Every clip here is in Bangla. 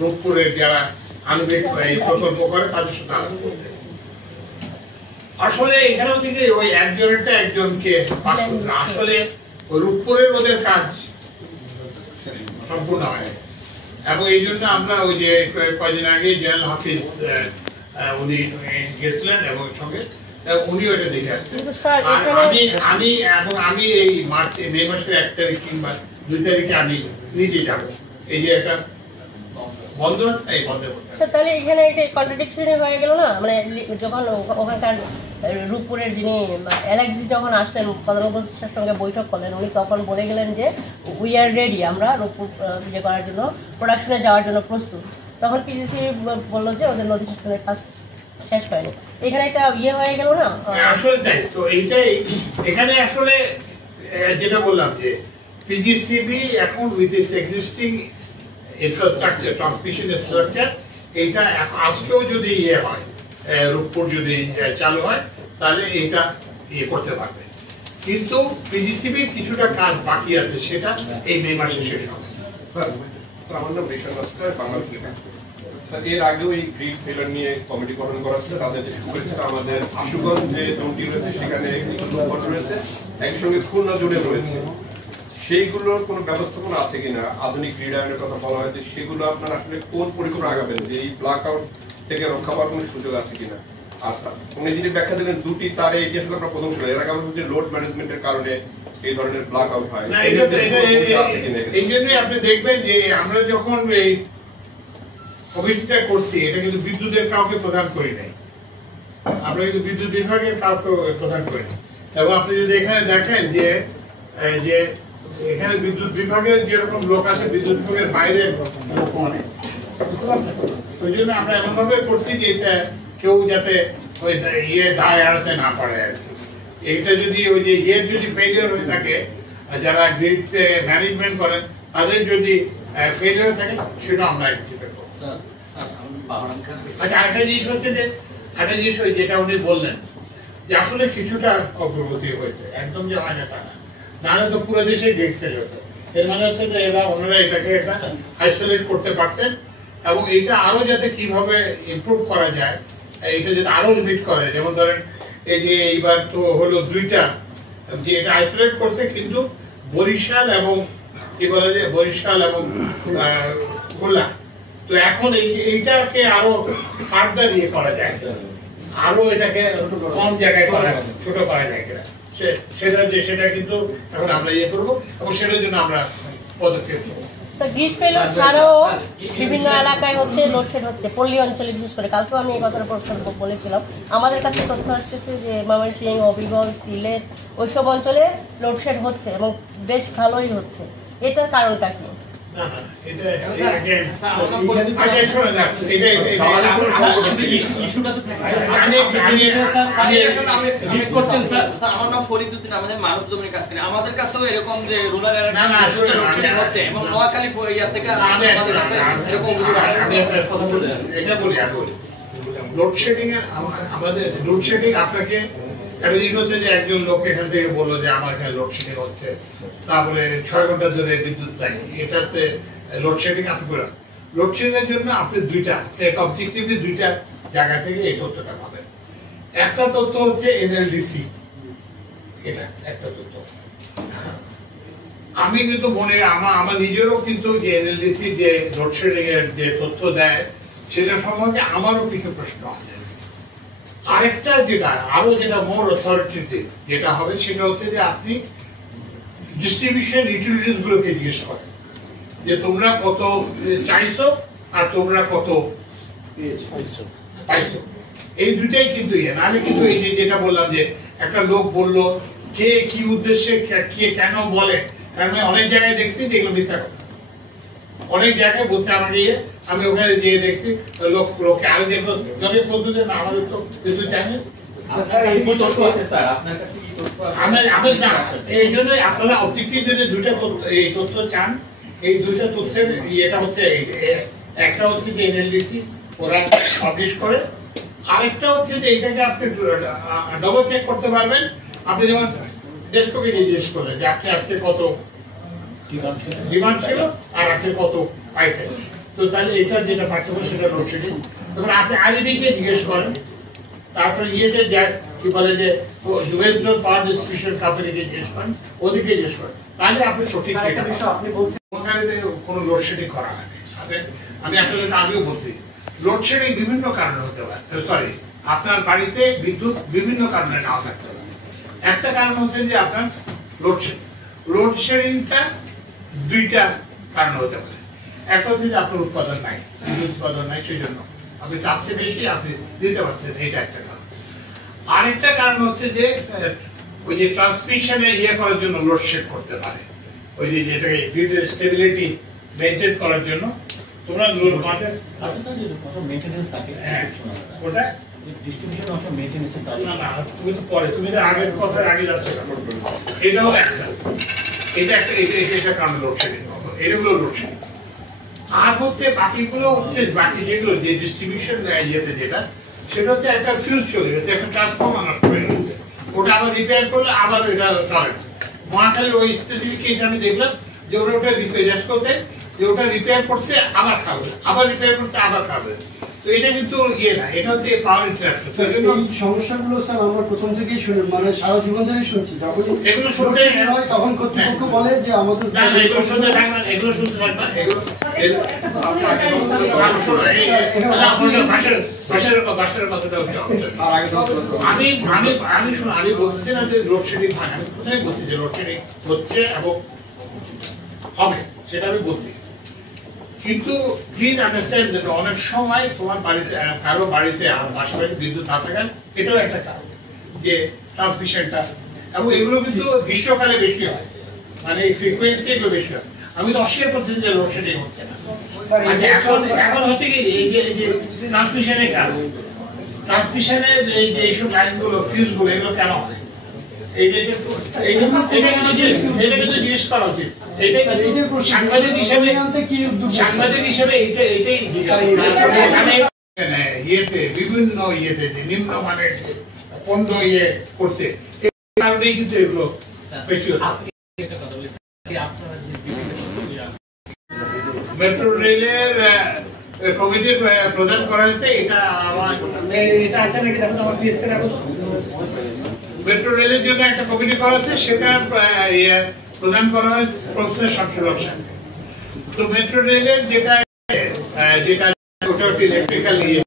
রূপপুরের যারা আনুবেগ প্রকল্প করে তাদের সাথে আলাপ করতে। আসলে এখানেও থেকে ওই একজনেরটা একজনকে পাস করতে, আসলে ওই রূপপুরের ওদের কাজ সম্পূর্ণ হয়। এবং এই জন্য আমরা ওই যে কয়েকদিন আগে জেনারেল হাফিজ উনি গেছিলেন এবং সঙ্গে উনি ওটা দেখে আসছেন। আমি এই মে মাসের 1 তারিখ কিংবা 2 তারিখে আমি নিজে যাবো। এই যে একটা বন্ধ আছে, এই বন্ধ করতে। তাহলে এখানে একটা কন্ট্রাডিকশন হয়ে গেল না, মানে যখন ওখানকার রূপপুরের যিনি এলএক্সি যখন আসলেন প্রধান উপদেষ্টার সঙ্গে বৈঠক করলেন, উনি তখন বলে গেলেন যে উই আর রেডি, আমরা রূপপুর ইয়ে করার জন্য প্রোডাকশনে যাওয়ার জন্য প্রস্তুত। তখন পিসিসি বললো যে ওদের নথি শাসনের কাজ শেষ হয়নি। এখানে একটা ইয়ে হয়ে গেল না আসলে। তাই তো এইটাই এখানে আসলে যেটা বললাম যে পিজিসিবি এখন with its existing infrastructure, transmission structure, এইটা আজকেও যদি ইয়ে হয়, রূপপুর যদি চালু হয়, তাহলে এটা ইয়ে করতে পারবে। কিন্তু পিজিসিবির কিছুটা কাজ বাকি আছে, সেটা এই মে মাসে শেষ হবে। আমার নাম রেশন মাস্টার, বাংলাদেশ। এর আগেও এই গ্রিড ফেলার নিয়ে কমিটি গঠন করা ছিল। তাদের যে শুভেচ্ছা, আমাদের কিশোরগঞ্জ যে জোনটি রয়েছে সেখানে রয়েছে, একসঙ্গে খুলনা জুড়ে রয়েছে, সেইগুলোর কোনো ব্যবস্থাপনা আছে কিনা? আধুনিক গ্রিডায়নের কথা বলা হয়েছে, সেগুলো আপনারা আসলে কোন পরিকল্পনা আগাবেন যে এই ব্ল্যাক আউট থেকে রক্ষা পাওয়ার কোনো সুযোগ আছে কিনা? আচ্ছা, উনি যিনি ব্যাখ্যা দিলেন দুটি তারে, এটি আসলে আমরা প্রথম ছিল, এর আগে আমরা হচ্ছে লোড ম্যানেজমেন্টের কারণে এই ধরনের ব্ল্যাক আউট হয়। এই জন্যই আপনি দেখবেন যে আমরা যখন এই কমিটিটা করছি, এটা কিন্তু বিদ্যুতের কাউকে প্রদান করি নাই, আমরা কিন্তু বিদ্যুৎ বিভাগের কাউকে প্রদান করি নাই। এবং আপনি যদি এখানে দেখেন যে এখানে বিদ্যুৎ বিভাগের যেরকম লোক আছে, বিদ্যুৎ বিভাগের বাইরের লোক অনেক, ওই জন্য আমরা এমন ভাবে করছি যে এটা কেউ যাতে ওই ইয়ে দায় এড়াতে না পারে আর কি। এইটা যদি ওই যে ইয়ের যদি ফেলিওর হয়ে থাকে, যারা গ্রিড ম্যানেজমেন্ট করেন তাদের যদি ফেলিওর হয়ে থাকে, সেটা আমরা অ্যাক্টিভেট করব। আচ্ছা, একটা জিনিস হচ্ছে যে যেটা উনি বললেন যে আসলে কিছুটা অগ্রগতি হয়েছে, একদম যে হয় না তা না, নাহলে তো পুরো দেশে গ্রিড ফেল হতো। এর মানে হচ্ছে যে ওনারা এটাকে একটা আইসোলেট করতে পারছেন, এবং এইটা আরো যাতে কিভাবে ইমপ্রুভ করা যায়, এটা যাতে আরো লিমিট করে। যেমন ধরেন এই যে এইবার তো হলো 2টা যে এটা আইসোলেট করছে, কিন্তু বরিশাল এবং কি বলে যে বরিশাল এবং খুলনা, তো এখন এইটাকে আরো ফার্দার ইয়ে করা যায়, আরো এটাকে কম জায়গায় ছোট করা যায় কিনা সেটা কিন্তু এখন আমরা ইয়ে করবো, এবং সেটার জন্য আমরা পদক্ষেপ নেবো। গ্রিড ফেলিওর ছাড়াও বিভিন্ন এলাকায় হচ্ছে লোডশেড হচ্ছে, পল্লী অঞ্চলে বিশেষ করে। কালকেও আমি এই কথাটা প্রস্তাব বলেছিলাম। আমাদের কাছে তথ্য আসতেছে যে ময়মনসিংহ, হবিগঞ্জ, সিলেট ওইসব অঞ্চলে লোডশেড হচ্ছে এবং বেশ ভালোই হচ্ছে। এটার কারণটা কি? আমাদের কাছেও এরকম যে রুরাল এলাকায় হচ্ছে এবং নোয়াখালী থেকে লোডশেডিং আমাদের লোডশেডিং আপনাকে একটা জিনিস হচ্ছে যে একজন লোক এখান থেকে বললো যে আমার এখানে লোডশেডিং হচ্ছে, তারপরে 6 ঘন্টা ধরে বিদ্যুৎ নাই, এটাতে লোডশেডিং আপনি করেন। লোডশেডিং এর জন্য আপনি অবজেক্টিভলি 2টা জায়গা থেকে এই তথ্যটা পাবেন। একটা তথ্য হচ্ছে এনএলডিসি, এটা একটা তথ্য। আমি কিন্তু আমার নিজেরও কিন্তু যে এনএলডিসি যে লোডশেডিং এর যে তথ্য দেয়, সেটা সম্পর্কে আমারও কিছু প্রশ্ন আছে। আরেকটা যেটা মোর অথরিটেটিভ যেটা হবে, সেটা হচ্ছে যে আপনি ডিস্ট্রিবিউশন ইউটিলিটিস গুলোকে জিজ্ঞেস করেন যে তোমরা কত চাইছো আর তোমরা কত পাইছো। এই দুটাই কিন্তু নাহলে কিন্তু এই যেটা বললাম যে একটা লোক বললো কে কি উদ্দেশ্যে কে কেন বলে, কারণ অনেক জায়গায় দেখছি যে এগুলো মিথ্যা কথা। অনেক জায়গায় বলছে আমাকে আমি ওখানে যেয়ে দেখছি লোকে আরো যেগুলো জনের পদ্ধতি না, আমাদের তো বিদ্যুৎ চাই না। এই জন্যই আপনারা অবজেক্টিভ যদি 2টা এই তথ্য চান, এই 2টা তথ্যের ইয়েটা হচ্ছে একটা হচ্ছে যে এনএলডিসি ওরা পাবলিশ করে, আরেকটা হচ্ছে যে এটাকে আপনি ডবল চেক করতে পারবেন। আপনি যেমন ডেস্কোকে জিজ্ঞেস করলেন যে আপনি আজকে কত ডিমান্ড ছিল আর আপনি কত পাইছেন, তো তাহলে এটা যেটা পার্থক্য সেটা লোডশেডিং। তারপরে আপনি আইডিকে জিজ্ঞেস করেন, তারপরে ইয়েতে যা কি বলে যে জুভেন্টুয়াল পাওয়ার ডিস্ট্রিবিউশন কোম্পানিকে জিজ্ঞেস করেন, ওদিকে জিজ্ঞেস করেন, তাহলে আপনি সঠিক এটা আপনি বলছেন নোয়াখালীতে কোনো লোডশেডিং করা হয় আমি আপনাদের আগেও বলছি লোডশেডিং বিভিন্ন কারণে হতে পারে, সরি আপনার বাড়িতে বিদ্যুৎ বিভিন্ন কারণে নাও থাকতে পারে। একটা কারণ হচ্ছে যে আপনার লোডশেডিংটা দুইটা কারণ হতে পারে। একটা হচ্ছে যে আপনার উৎপাদন নাই, বিদ্যুৎ উৎপাদন নাই, সেই জন্য আপনি চাচ্ছেন বেশি আপনি দিতে পারছেন, এটা একটা কারণ। আরেকটা কারণ হচ্ছে যে ওই যে ট্রান্সমিশনে ইয়ে করার জন্য লোডশেড করতে পারে, ওই যে যেটাকে গ্রিডের স্টেবিলিটি মেইনটেইন করার জন্য তোমরা লোড মাঝে মেইনটেনেন্স থাকে হ্যাঁ ওটা ডিস্ট্রিবিউশন অফ মেইনটেনেন্স থাকে না না তুমি তো পরে তুমি তো আগের কথা আগে যাচ্ছ কেন? এটাও একটা এটা কারণ লোডশেডিং এগুলো লোডশেডিং। আর হচ্ছে বাকিগুলো হচ্ছে বাকি যেগুলো যে ডিস্ট্রিবিউশন ইয়েতে যেটা সেটা হচ্ছে একটা ফিউজ চলে গেছে, একটা ট্রান্সফর্মার নষ্ট হয়ে গেছে, ওটা আবার রিপেয়ার করলে আবার এটা চলে। মহাখালীর ওই স্পেসিফিক কেস আমি দেখলাম যে ওটা রিপেয়ার করতে যে ওটা রিপেয়ার করছে আবার খাবে, আবার রিপেয়ার করছে আবার খাবে। তো এটা কিন্তু ইয়ে না, এটা হচ্ছে পাওয়ার ইন্টারাপ্ট। এই সমস্যাগুলো স্যার আমরা প্রথম থেকেই শুনি, মানে সারা জীবন ধরেই শুনছি। যখন এগুলো শুনতে হয় তখন কর্তৃপক্ষ বলে যে আমাদের না না এগুলো শুনতে থাকবে না, এগুলো শুনতে থাকবে না, এগুলো ভাষার কথাটা আমি বলছি না যে লোডশেডিং হয়, আমি কোথায় বলছি যে লোডশেডিং হচ্ছে এবং হবে সেটা আমি বলছি। কিন্তু প্লিজ আন্ডারস্ট্যান্ড যে অনেক সময় তোমার বাড়িতে কারো বাড়িতে আশেপাশে বিদ্যুৎ না থাকার এটাও একটা কারণ যে ট্রান্সমিশনটা, এবং এগুলো কিন্তু গ্রীষ্মকালে বেশি হয়, মানে এই ফ্রিকোয়েন্সি এগুলো বেশি হয়। আমি তো অস্বীকার করছি যে লোডশেডিং হচ্ছে না। আচ্ছা এখন হচ্ছে কি এই যে ট্রান্সমিশনের কারণ, ট্রান্সমিশনের এই যে এইসব লাইনগুলো ফিউজগুলো এগুলো কেন হয় এটা কিন্তু জিজ্ঞেস করা উচিত। সাংবাদিক হিসেবে এটাই ইয়েতে বিভিন্ন ইয়েতে যে নিম্নমানের পণ্য ইয়ে করছে এই কারণেই কিন্তু এগুলো বেশি হচ্ছে। মেট্রো রেলের কমিটি প্রদান করা হয়েছে, এটা আছে নাকি দেখো আমার পিএসকে রাখো। মেট্রো রেলের জন্য একটা কমিটি করা হয়েছে, সেটা প্রদান করা হয়েছে প্রফেসর শামসুল হক সাহেব। তো মেট্রো রেলের যেটা ওটা ইলেকট্রিক্যাল ইয়ে,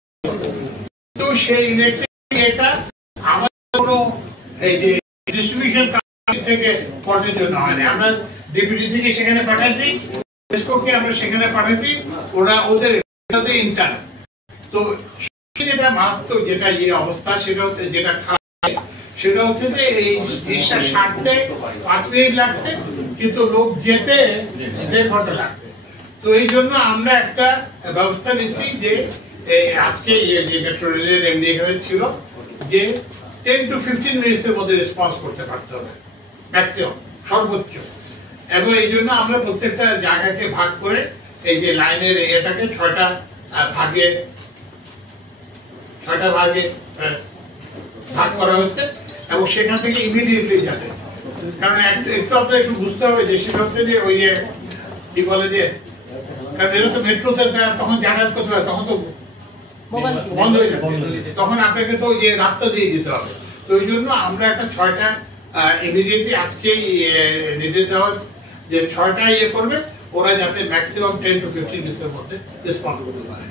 তো সেই ইলেকট্রিক ইয়েটা আমাদের কোনো এই যে ডিস্ট্রিবিউশন কোম্পানি থেকে পড়ার জন্য হয়নি। আমরা ডিপিডিসি কে সেখানে পাঠাইছি, এসকোকে আমরা সেখানে পাঠাইছি, ওরা ওদের ইন্টার্ন। তো যেটা মারাত্মক যেটা ইয়ে অবস্থা সেটা হচ্ছে যেটা খারাপ সেটা হচ্ছে যে এই জিনিসটা সারতে 5 মিনিট লাগছে কিন্তু লোক যেতে 1.5 ঘন্টা লাগছে। তো এই জন্য আমরা একটা ব্যবস্থা নিচ্ছি যে আজকে যে মেট্রো রেলের এমডি এখানে ছিল যে 10 to 15 মিনিটের মধ্যে রেসপন্স করতে পারতে হবে ম্যাক্সিমাম সর্বোচ্চ। এবং এই জন্য আমরা প্রত্যেকটা জায়গাকে ভাগ করে এই যে লাইনের এটাকে 6টা ভাগে ভাগ করা হয়েছে এবং সেখান থেকে ইমিডিয়েটলি যাবে। কারণ একটু বুঝতে হবে যে সেটা হচ্ছে যে ওই যে কি বলে যে কারণ এটা তো মেট্রোতে তখন যাতায়াত করতে হবে, তখন তো বন্ধ হয়ে যাচ্ছে, তখন আপনাকে তো ওই যে রাস্তা দিয়ে যেতে হবে। তো ওই জন্য আমরা একটা 6টা ইমিডিয়েটলি আজকে নির্দেশ দেওয়া যে 6টা ইয়ে করবে, ওরা যাতে ম্যাক্সিমাম 10 to 15 মিনিটের মধ্যে রেসপন্ড করতে পারে।